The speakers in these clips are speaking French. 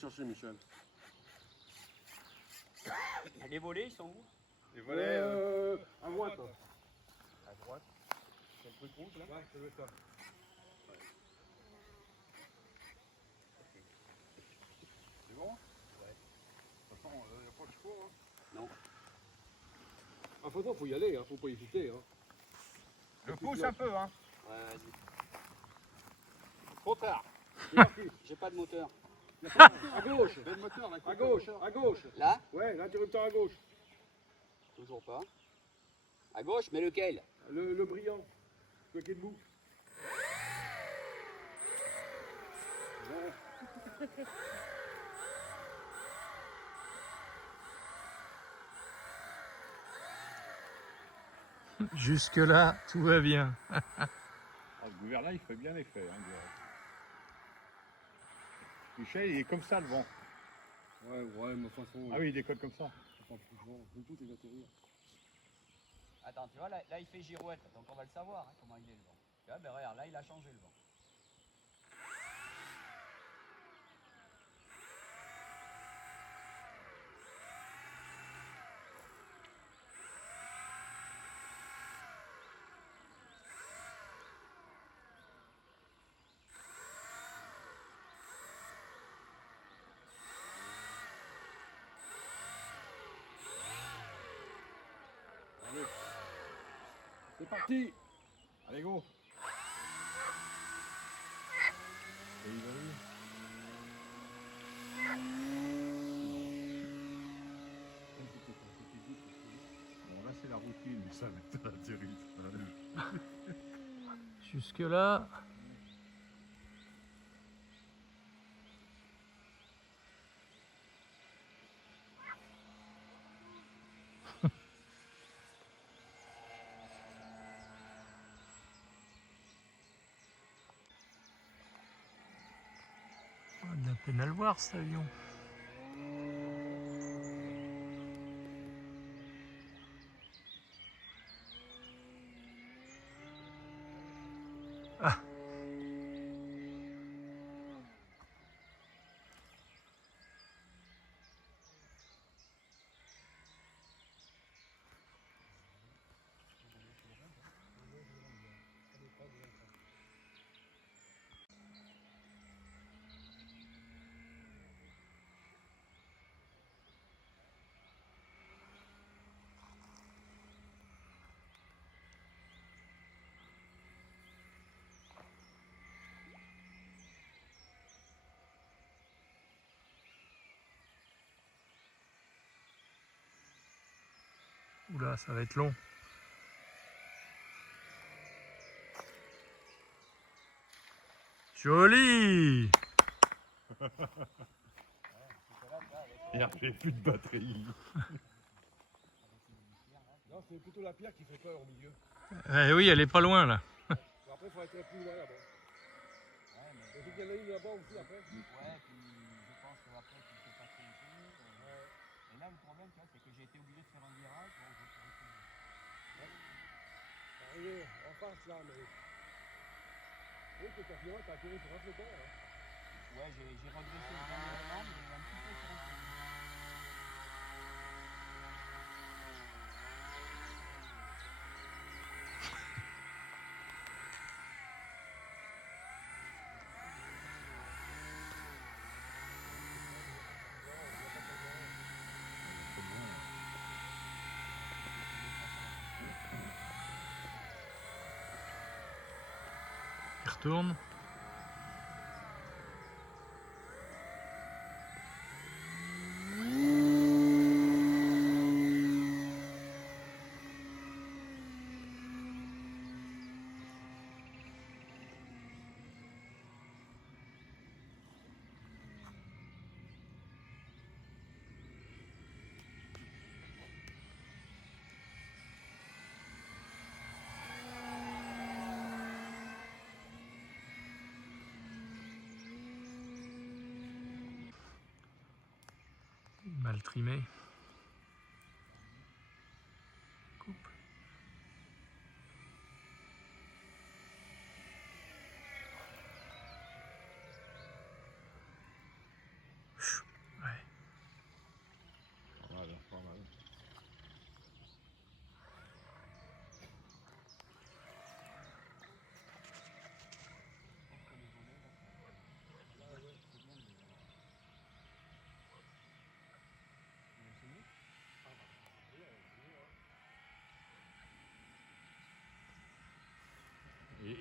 Chercher Michel. Les volets, ils sont où? Les volets à droite. À droite. C'est le truc rouge là? Ouais, ça doit être ça. C'est bon? Ouais. De toute façon, il n'y a pas de choix. Hein. Non. Ah, de toute façon, faut y aller, hein. Faut pas hésiter. Hein. Je pousse un peu, hein. Ouais, vas-y. Trop tard. J'ai pas de moteur. À gauche, Le moteur, là. à gauche, à gauche. Là? Ouais, l'interrupteur à gauche. Toujours pas. À gauche, mais lequel? Le brillant. Le qui est debout. Ouais. Jusque-là, tout va bien. Ah, le gouvernail, il fait bien l'effet. Hein, Michel, il est comme ça, le vent. Ouais, mais de toute façon. Ah oui, il décolle comme ça. Tout est atterrir. Attends, tu vois, là il fait girouette, donc on va le savoir hein, comment il est le vent. Tu vois, ben regarde, là il a changé le vent. Allez, C'est parti. allez, go. Et il va où? Bon, là, c'est la routine, mais ça va être terrible. Jusque-là, on a de la peine à le voir cet avion. Ah. Oula, ça va être long. Joli! Il n'y a plus de batterie. Non, c'est plutôt la pierre qui fait peur au milieu. Eh oui, elle est pas loin là. Bon, après, il faut être plus loin là-bas. Ouais, mais. Il faut qu'il y en ait une là-bas aussi après. Ouais, puis je pense qu'après tu ne fais pas trop le tour. Et là le problème, tu vois, c'est que j'ai été obligé de faire un virage. Bon, je vais Arrivé en face là, mais. Oui, c'est ta pilote, t'as atterri sur un flottant. Hein. Ouais, j'ai redressé le dernièrement, mais un petit peu sur le côté. Il retourne. Mal trimé. Coupe.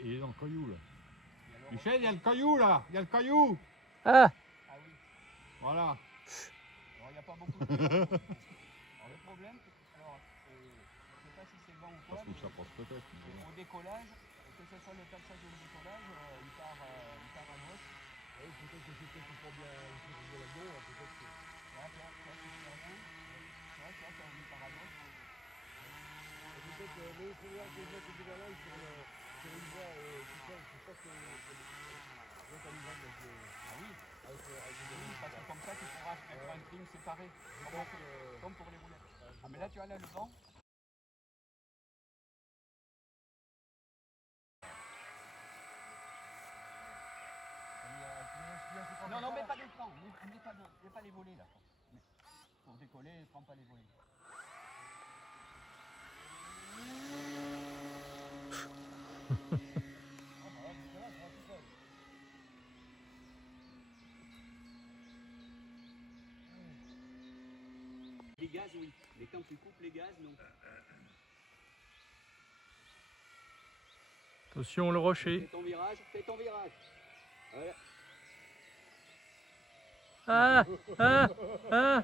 il est dans le caillou là. Et alors, Michel, il y a le caillou là. Il y a le caillou. Ah, ah oui, Voilà. alors il n'y a pas beaucoup de temps. Alors le problème, alors, je ne sais pas si c'est bon ou quoi, Parce que ça mais passe peut-être. mais bon. au décollage, que ce soit le passage ou le décollage, il part à gauche. Oui, peut-être que c'est peut-être pas bien utilisé l'avion, peut-être que... Là, tu vois, tu fais rien. Tu vois, il part à gauche. Peut-être, mais il faudra que je mette le pédalage sur une voie tout seul, c'est pas que... Là, t'as une vanne avec le... Ah oui, Avec le... oui, parce que comme ça, tu pourras mettre un trim séparé, comme pour les roulettes. Ah, mais là, tu as là le vent. Non, non, mets pas d'écran, mets pas les volets là. Mais pour décoller, prends pas les volets. Les gaz, oui, mais quand tu coupes les gaz, non. attention le rocher. Fais ton virage, fais ton virage. Voilà. Ah, ah, ah.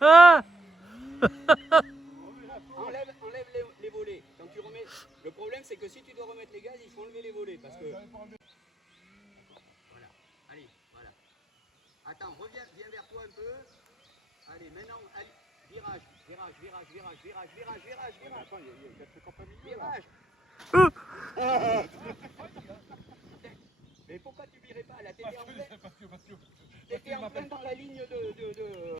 Ah, Enlève les volets. Quand tu remets. Le problème, c'est que si tu dois remettre les gaz, il faut enlever les volets. Parce que. Voilà. Allez, voilà. Attends, viens vers toi un peu. Allez, maintenant, allez. Virage, virage, virage, virage, virage, virage, virage, virage. Attends, il y a 4 compagnies. Virage. Mais pourquoi tu virais pas là? T'étais en plein. T'étais en plein dans la ligne de...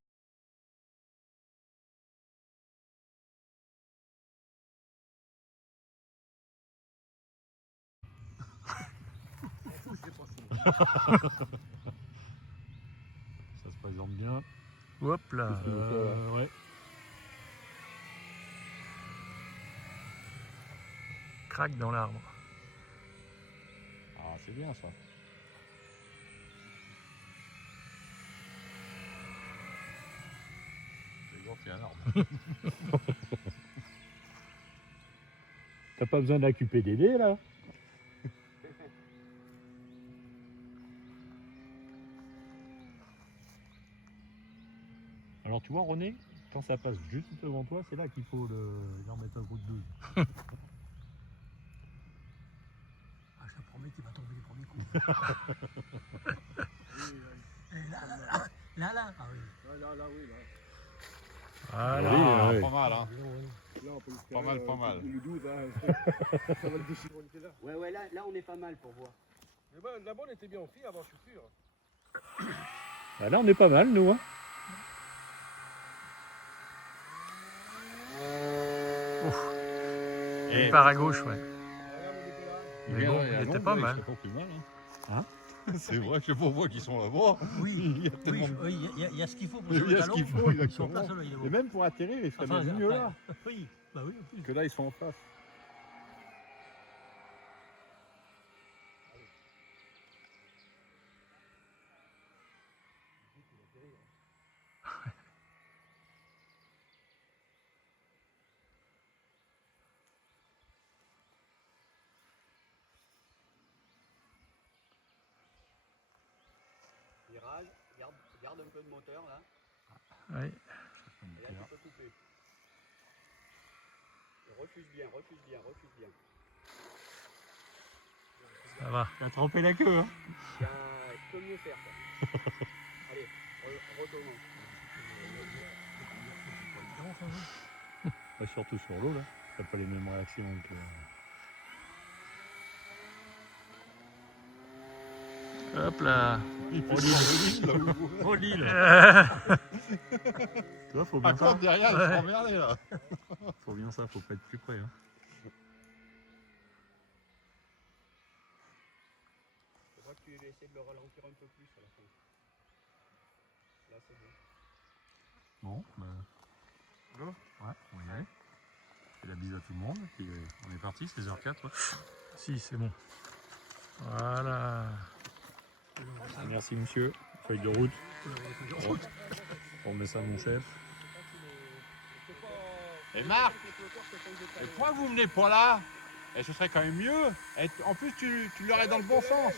Ça se présente bien. hop là. Ouais. Craque dans l'arbre. Ah, c'est bien ça. C'est grand, c'est un arbre. T'as pas besoin d'AQPDD là? Alors tu vois René, quand ça passe juste devant toi, c'est là qu'il faut leur mettre un coup de douze. Ah, je te promets qu'il va tomber les premiers coups. Là. Ah oui. Là, oui, là. Voilà. Oui, pas mal hein. Là, on peut le Pas mal, pas mal. Le 12, hein, ça va le déchirer. On était là. Ouais, là on est pas mal pour voir. Mais bon, là-bas, on était bien en fille avant, je suis sûr. Bah là on est pas mal nous hein. Il part à gauche, ouais. Regarde le décollage. Mais bon, il était pas mal. Pas plus mal hein. C'est vrai que pour moi qui sont là-bas, Oui, il y a tellement il y a ce qu'il faut pour il jouer y le a ce talon. qu'il faut Sur exactement. place, là, il est Et bon. même pour atterrir, ils seraient Enfin, mieux là. Oui, bah oui, en plus. Que là ils sont en face. Virage, garde un peu de moteur là. Oui. Et là tu peux couper. Et refuse bien. Ça va. T'as trempé la queue hein. Il peut mieux faire ça. Allez, recommence. Surtout sur l'eau là. T'as pas les mêmes réactions que. Hop là. Au lit Tu vois, faut bien ça. Derrière, ils sont emmerdés là. Faut bien ça, faut pas être plus près. Hein. Je crois que tu essaies de le ralentir un peu plus à la fin. Là c'est bon. Bon, bah. Ouais, on y est. C'est la bise à tout le monde. Puis on est parti, c'est 16h04. Ouais. Si, c'est bon. Voilà. Merci monsieur. Feuille de route. On met ça à mon chef. Et Marc, et pourquoi vous venez pas là? Et ce serait quand même mieux. Et en plus, tu l'aurais dans le bon sens.